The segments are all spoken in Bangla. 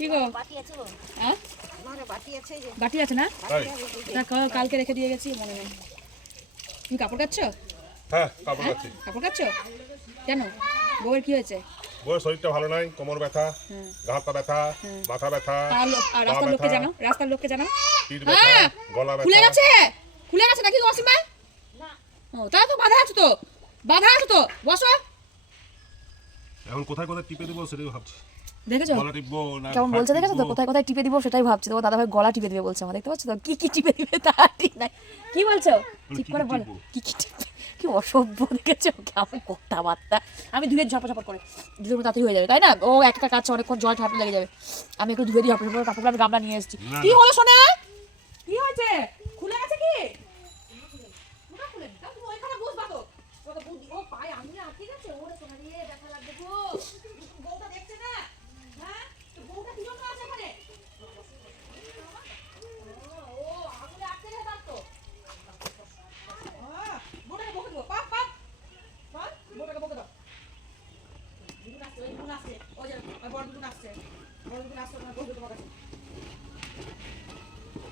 কি গো? বাটি আছে হ্যাঁ? বাটি আছে না? তা কালকে রেখে দিয়ে গেছি মনে নেই। তুমি কাপড় কাচ্ছ? হ্যাঁ কাপড় কাচ্ছি। কাপড় কাচ্ছ? কেন? বউয়ের কি হয়েছে? বউয়ের শরীরটা ভালো নাই কোমর ব্যথা হ্যাঁ গা হাত ব্যথা মাথা ব্যথা আর লোক- আর রাস্তার লোককে জানাও রাস্তার লোককে জানাও পিঠ হ্যাঁ, ব্যথা গলা খুলে গেছে? খুলে গেছে নাকি অসীমা ও তাহলে তো বাধা আছে তো। বাধা আছে তো। বসো। এখন কোথায় কোথায় টিপে দেবো সেটাই ভাবছি। দেখেছ? গলা টিপবো না কেমন বলছে দেখেছ তো? কোথায় কোথায় টিপে দিব সেটাই ভাবছি। তো দাদা ভাই গলা টিপে দিবে বলছে আমার দেখতে পাচ্ছ তো? কি কি টিপে দিবে তা ঠিক নাই। কি বলছো? ঠিক করে বলো। কি কি টিপে কি অসভ্য দেখেছ? কেমন কথাবার্তা। আমি ধুয়ে ঝপা ঝপট করে দুটো তাড়াতাড়ি হয়ে যাবে তাই না? ও একটা কাজ অনেকক্ষণ জল ঠাপে লেগে যাবে। আমি একটু ধুয়ে দিই ঝপা কাপড় আমি গামলা নিয়ে এসেছি। কি। হলো সোনা? কি হয়েছে? পায়ে আঙুলে গেছে। ওরে সোনা রে, ব্যথা লাগবে গো। বউটা দেখছে না? হ্যাঁ? বউটা কি জন্য আছে এখানে? ও, তো। বকে। পাপ, পাপ। বকে দাও। আসছে, ওই আসছে। ওই যে, আসছে। আসছে।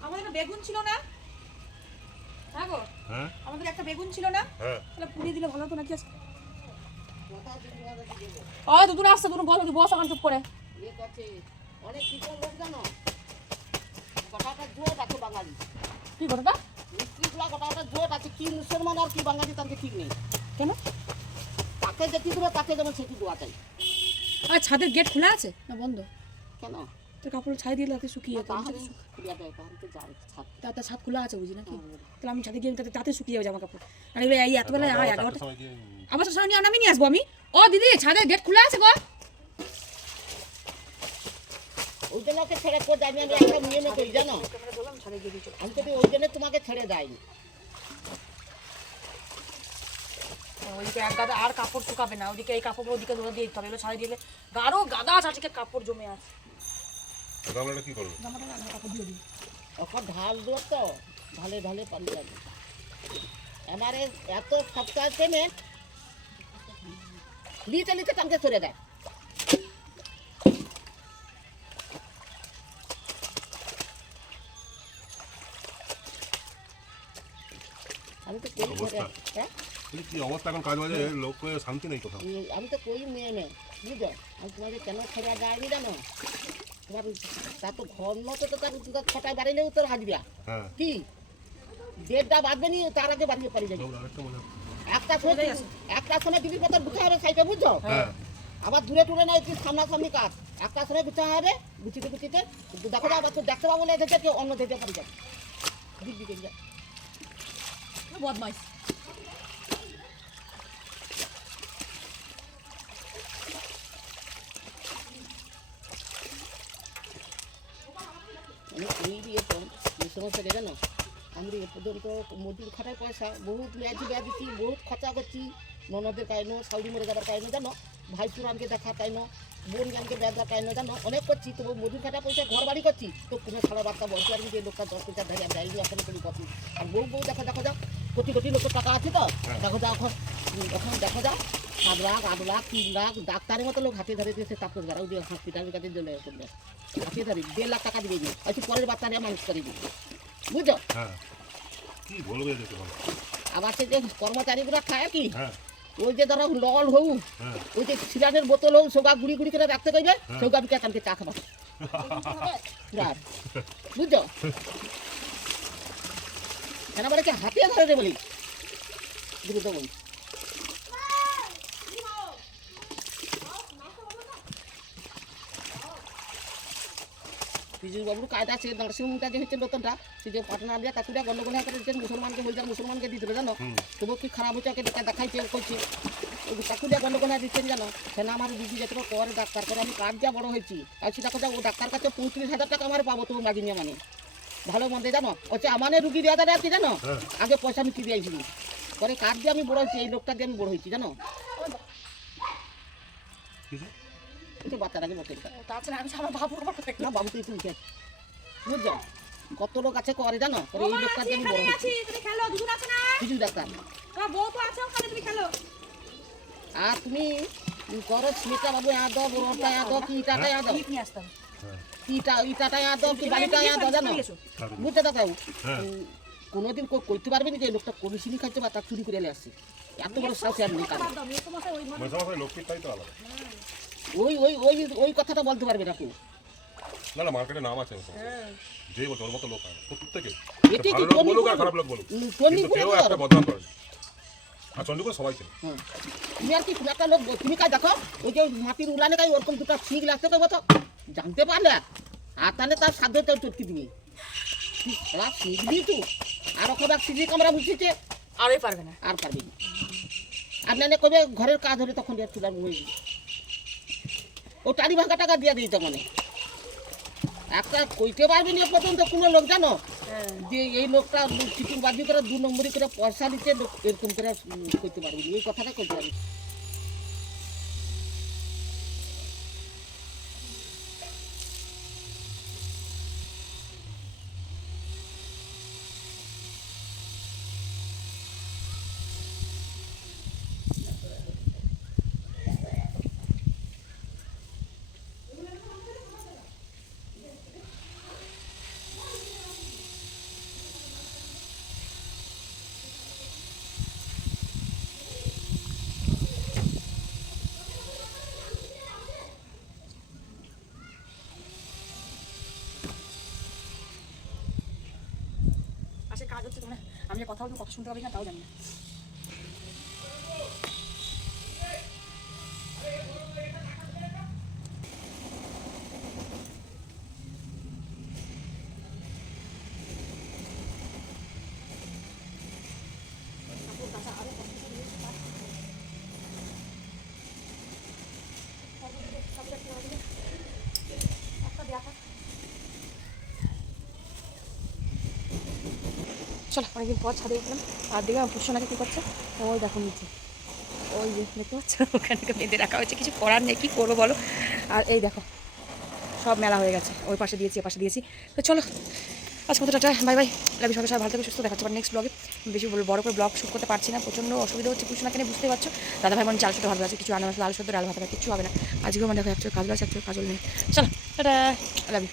আমাদের বেগুন ছিল না বেগুন ছিল না? হ্যাঁ। তাহলে পুড়িয়ে দিলে ভালো হতো নাকি আজকে? ও দুদিন আসছে দুদিন বলো কি বস এখন চুপ করে। করছে অনেক কৃপণ লোক জানো গোটাটা জোট আছে বাঙালি কি ঘটনা? মিস্ত্রিগুলা গোটাটা জোট আছে কি মুসলমান আর কি বাঙালি তাদের ঠিক নেই কেন? তাকে দেবে তাকে যেমন সেটি দেওয়া চাই। আর ছাদের গেট খোলা আছে না বন্ধ? কেন? তোর কাপড় ছাই দিয়ে রাতে শুকিয়ে যেত তাহলে খুলিয়া দেয় তাহলে তো যাবে ছাদ খোলা আছে বুঝি নাকি? তাহলে আমি ছাদে গিয়ে তাতে তাতে শুকিয়ে যাবে জামা কাপড়। আর এবার এই এতবেলায় এগারোটা আমার আমি নিয়ে আসব আমি? ও দিদি ছাদের গেট খোলা আছে গো। ওই জন্য ওকে ছেড়ে করে যায়নি আমি একটা মেয়ে মেয়ে জানো? আমি তো ওই জন্য তোমাকে ছেড়ে যাইনি। ওইদিকে এক গাদা আর কাপড় শুকাবে না ওদিকে এই কাপড় ওদিকে ধরে দিয়ে দিতে হবে। এগুলো ছাড়ি দিলে গাঢ় গাদা চারটিকে কাপড় জমে আছে। গামলাটা কি করব? ঢাল তো ঢালে ঢালে পানি যাবে আমার এত সপ্তাহ লিতে লিতে টানকে দেয় আমি তো কই ঘরে হ্যাঁ? কি অবস্থা এখন কাজ বাজে? লোক শান্তি নেই কোথাও। আমি- তো কই মেয়ে মেয়ে বুঝো আমি তোমাকে কেন ছেড়ে যায়নি জানো? তা তো ঘর মতো তো তার তার ছটায় বাড়িলেও তোর হাজবিয়া হ্যাঁ। কি? দেড়টা বাজবে নি তার আগে বাড়িয়ে পারি যাবে। একটা সময় একটা সময় দিদির গুছা হবে সাইডে বুঝছ? হ্যাঁ। আবার দূরে টুরে নাই কি সামনাসামনি কাজ? একটা সময় গুছা হবে গুছিতে গুছিতে। দেখো আবার তো দেখতে পাবো বলে এসেছে কেউ অন্য দেখতে পারি যাবে। দিব্যি বদমাইশ। আমি এই তো এই সমস্যা জানো? আমি এ পর্যন্ত মজুর খাটায় পয়সা, বহুত ম্যাজি ব্যাদিছি বহুত খরচা করছি। ননদের কাইনো সাউরি মরে যাবার কাইনো জানো? ভাই আমাকে দেখা কাইনো বোন গানকে বেদা কাইনো জানো অনেক করছি তবু মজুর খাটা পয়সা ঘর বাড়ি করছি। তো কোনো সারা বার্তা বলছি আর যে লোকটা দশ পয়সা ধরে দেয়নি এখন কোনো কথা আর বউ বউ দেখা দেখো যাও। কোটি কোটি লোকের টাকা আছে তো? দেখো যাও এখন। এখন দেখো যাও। সাত লাখ আট লাখ তিন লাখ ডাক্তারের মতো লোক হাতে ধরে দিয়েছে তারপর যারা ওই হসপিটালের কাছে চলে করবে হাতে ধরে দেড় লাখ টাকা দিবে হয়তো পরের বাচ্চারা মানুষ করে দিবে। বুঝছ? হ্যাঁ। আবার সে যে কর্মচারীগুলো খায় কি? হ্যাঁ। ওই যে ধরো লল হউ হ্যাঁ ওই যে সিলানের বোতল হউ সৌগা গুড়ি গুড়ি করে রাখতে কইবে সৌগা বিকা কালকে চা খাবা। বুঝছ? কেন বলে কি হাতিয়ে ধরে বলি? দ্রুত বলি। বাবুর কায়দা সে নার্সিংহোমটা যে হচ্ছে নতুনটা সে যে পাটনা দিয়ে কাকুরা গন্ডগোল হয়ে করে দিচ্ছেন মুসলমানকে বলছে মুসলমানকে দিতে জানো? তবু কি খারাপ হচ্ছে ওকে দেখা দেখাইছে করছে। ওই কাকুরা গন্ডগোল হয়ে দিচ্ছেন জানো? সেনা আমার দিদি যেত করে ডাক্তার করে আমি কাজ যা বড় হয়েছি। আর সেটা কথা ও ডাক্তার কাছে পঁয়ত্রিশ হাজার টাকা আমার পাবো তবু মাগিনি মানে। ভালো মন্দে জানো? হচ্ছে আমার রুগী দেওয়া দাঁড়িয়ে আছে জানো? হ্যাঁ। আগে পয়সা আমি কি দিয়েছি পরে কাজ দিয়ে আমি বড় হয়েছি এই লোকটা দিয়ে আমি বড় হয়েছি জানো? কিছু বাচ্চাটাকে বসে তাছাড়া আমি আমার বাবুর কথা না বাবু বুঝছ? কত লোক আছে করে জানো? এই লোকটা আমি বড় হয়েছি তুমি খেলো দুজন আছে না? কিছু ডাক্তার তোমার বউ তো আছে ওখানে তুমি খেলো। আর তুমি করো ছেলেটা বাবু এঁ দাও বড়টা দাও কি ইটাটা এঁ দাও ইট ইটাটা দাও কি বাড়িটা দাও জানো? বুঝতে দেখাও হ্যাঁ। কোনোদিন করতে পারবে না যে লোকটা কমিশনি খাচ্ছে বা তার চুরি করে আসছে? এত বড় সাহসে আর নেই কারও। ওই ওই ওই ওই কথাটা বলতে পারবে না কেউ না না মার্কেটে নাম আছে মশামশাই। যে ওর মতো লোক হয় না। প্রত্যেকে। এটি কি ভালো লোক আর? খারাপ লোক বলুক। উম, কিন্তু চণ্ডীপুর কেউ একটা বদনাম করে। আর চন্ডীপুর সবাই হ্যাঁ। তুমি আর কি তুমি একটা লোক তুমি কাজ দেখো? ওই যে মাটির উলানে কাজ ওরকম দুটো ঠিক লাগতে তো তো জানতে পারলে? আর তাহলে তার সাধ্য তো চটকি দিবে শিখবি তো আর ওখানে শিখি আমরা বুঝিছে আরোই পারবে না। আর পারবি না। আর নাহলে কবে ঘরের কাজ হলে তখন দাম হয়ে যাবে। ও তারি ভাঙা টাকা দিয়ে দিই মানে। একটা কইতে পারবি না পর্যন্ত কোনো লোক জানো? যে এই লোকটা চিটিং বাজি করে দু নম্বরি করে পয়সা নিচ্ছে এরকম করে কইতে পারবি এই কথাটা কইতে পারবি আসে কাজ আমি যে কথা বলব কথা শুনতে পাবি না তাও জানি না। চলো, অনেকদিন পর ছাদে উঠলাম আর দেখে আমার পুষ্পনাকে কী করছে। ওই দেখো নিচে। ওই যে দেখতে পাচ্ছ? ওখানে বেঁধে রাখা হয়েছে। কিছু করার নেই, কী করব বলো? আর এই দেখো, সব মেলা হয়ে গেছে। ওই পাশে দিয়েছি, এ পাশে দিয়েছি। তো চলো, আজকে মতো টাটা, বাই বাই। লাভি সবাই সবাই ভালো থেকে, সুস্থ দেখাচ্ছে নেক্সট ব্লগে বেশি বড় করে ব্লগ শুট করতে পারছি না। প্রচণ্ড অসুবিধা হচ্ছে পুষ্পনাকে নিয়ে বুঝতে পারছ? দাদা ভাই মনে চাল সাথে ভালো আছে কিছু রান্না মশলা আলু সাথে ডাল ভাত কিছু হবে না। আজকেও মানে দেখো একচুয়ালি কাজল আছে, একচুয়ালি কাজল নেই। চলো, টাটা লাভি